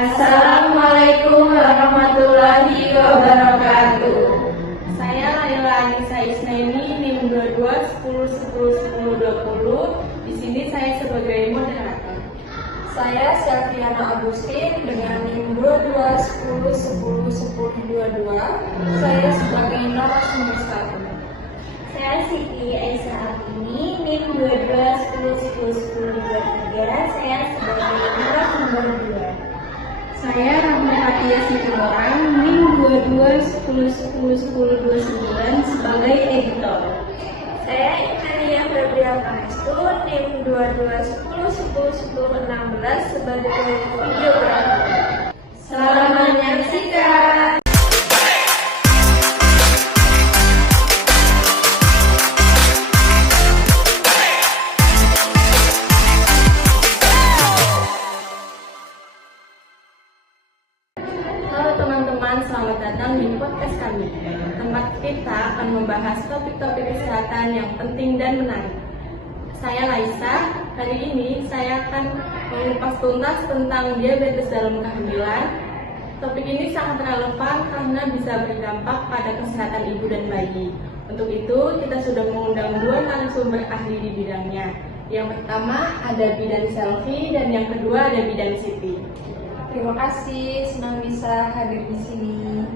Assalamualaikum warahmatullahi wabarakatuh. Saya Laila Anissa Isnaini, NIM 2210101020. Di sini saya sebagai moderator. Saya Selviana Agustin dengan NIM 2210101022. Saya sebagai narasumber 1. Saya Siti Aisyah Afini, NIM 2210101023. Saya sebagai narasumber 2. Saya Rahma Fatia Sitorang, NIM 2210101029 sebagai editor. Saya Inania Febrian Pangestu, NIM 2210101016 sebagai videografer. Selamat menyaksikan. Halo teman-teman, selamat datang di podcast kami. Tempat kita akan membahas topik-topik kesehatan yang penting dan menarik. Saya Laisa. Hari ini saya akan mengupas tuntas tentang diabetes dalam kehamilan. Topik ini sangat relevan karena bisa berdampak pada kesehatan ibu dan bayi. Untuk itu, kita sudah mengundang dua narasumber ahli di bidangnya. Yang pertama ada Bidan Selvi dan yang kedua ada Bidan Siti. Terima kasih, senang bisa hadir di sini.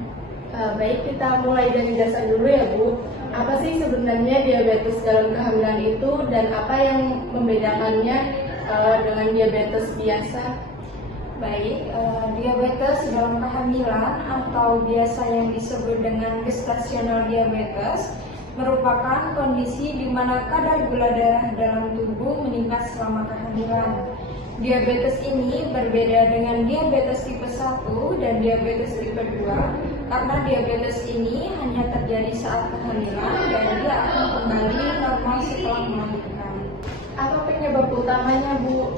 Baik, kita mulai dari dasar dulu ya Bu. Apa sih sebenarnya diabetes dalam kehamilan itu dan apa yang membedakannya dengan diabetes biasa? Baik, diabetes dalam kehamilan atau biasa yang disebut dengan gestasional diabetes merupakan kondisi di mana kadar gula darah dalam tubuh meningkat selama kehamilan. Diabetes ini berbeda dengan diabetes tipe 1 dan diabetes tipe 2 karena diabetes ini hanya terjadi saat kehamilan dan dia akan kembali normal setelah melahirkan. Apa penyebab utamanya Bu?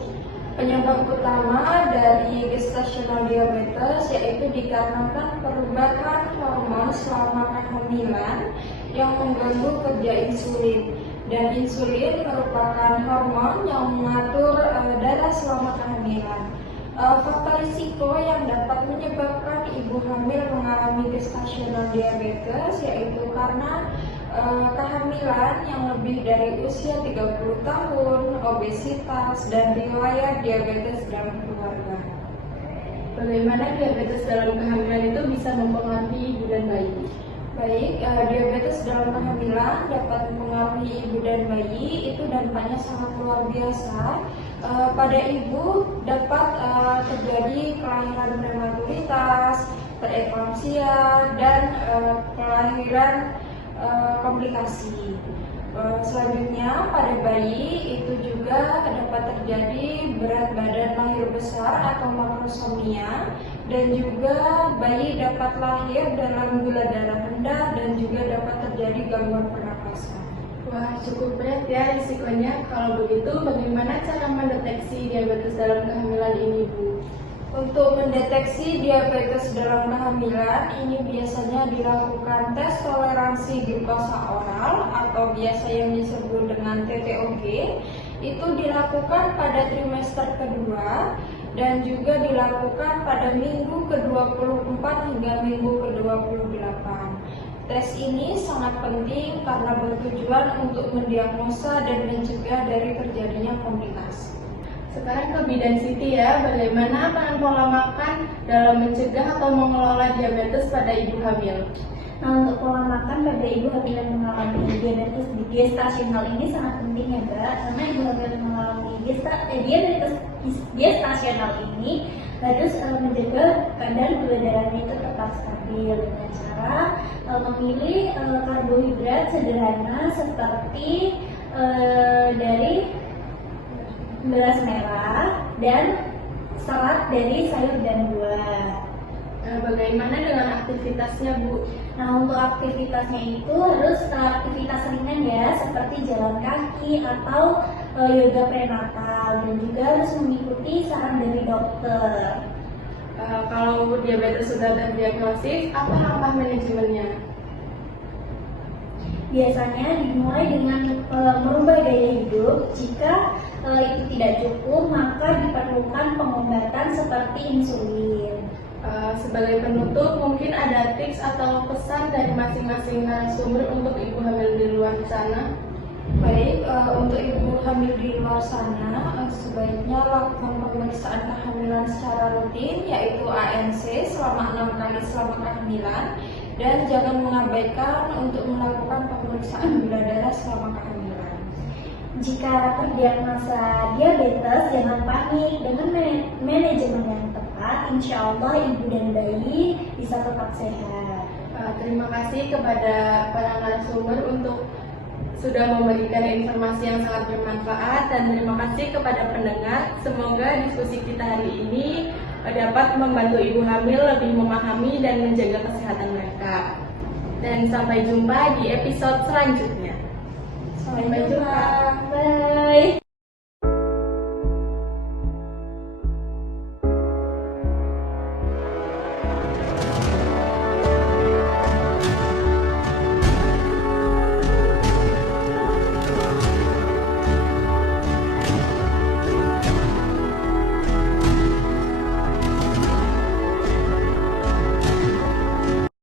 Penyebab utama dari gestasional diabetes yaitu dikarenakan perubahan hormon selama kehamilan yang mengganggu kerja insulin. Dan insulin merupakan hormon yang mengatur darah selama kehamilan. Faktor risiko yang dapat menyebabkan ibu hamil mengalami gestasional diabetes yaitu karena kehamilan yang lebih dari usia 30 tahun, obesitas, dan riwayat diabetes dalam keluarga. Bagaimana diabetes dalam kehamilan itu bisa mempengaruhi ibu dan bayi? Baik, diabetes dalam kehamilan dapat mempengaruhi ibu dan bayi, itu dampaknya sangat luar biasa. Pada ibu dapat terjadi kelahiran prematuritas, preeklampsia, dan kelahiran komplikasi. Selanjutnya pada bayi itu juga dapat terjadi berat badan lahir besar atau makrosomia, dan juga bayi dapat lahir dalam gula darah rendah dan juga dapat terjadi gangguan pernapasan. Wah, cukup berat ya risikonya. Kalau begitu, bagaimana cara mendeteksi diabetes dalam kehamilan ini Bu? Untuk mendeteksi diabetes dalam kehamilan, ini biasanya dilakukan tes toleransi glukosa oral atau biasa yang disebut dengan TTOG. Itu dilakukan pada trimester kedua dan juga dilakukan pada minggu ke-24 hingga minggu ke-28. Tes ini sangat penting karena bertujuan untuk mendiagnosa dan mencegah dari terjadinya komplikasi. Sekarang ke Bidan Siti ya, bagaimana peran pola makan dalam mencegah atau mengelola diabetes pada ibu hamil? Nah, untuk pola makan pada ibu hamil yang mengalami diabetes gestasional ini sangat penting ya Mbak, karena ibu hamil yang mengalami diabetes gestasional ini harus menjaga kadar gula darahnya itu tetap stabil dengan cara memilih karbohidrat sederhana seperti dari beras merah dan serat dari sayur dan buah. Bagaimana dengan aktivitasnya Bu? Nah, untuk aktivitasnya itu harus aktivitas ringan ya, seperti jalan kaki atau yoga prenatal, dan juga harus mengikuti saran dari dokter. Kalau diabetes sudah terdiagnosis, apa langkah manajemennya? Biasanya dimulai dengan merubah gaya hidup. Jika itu tidak cukup, maka diperlukan pengobatan seperti insulin. Sebagai penutup, mungkin ada tips atau pesan dari masing-masing narasumber untuk ibu hamil di luar sana. Baik, untuk ibu hamil di luar sana, sebaiknya lakukan pemeriksaan kehamilan secara rutin, yaitu ANC selama 6 kali selama kehamilan, dan jangan mengabaikan untuk melakukan pemeriksaan gula darah selama kehamilan. Jika terdiagnosa diabetes, jangan panik. Dengan manajemen yang tepat, insya Allah ibu dan bayi bisa tetap sehat. Terima kasih kepada para narasumber untuk sudah memberikan informasi yang sangat bermanfaat, dan terima kasih kepada pendengar. Semoga diskusi kita hari ini dapat membantu ibu hamil lebih memahami dan menjaga kesehatan mereka. Dan sampai jumpa di episode selanjutnya. Sampai jumpa. Bye.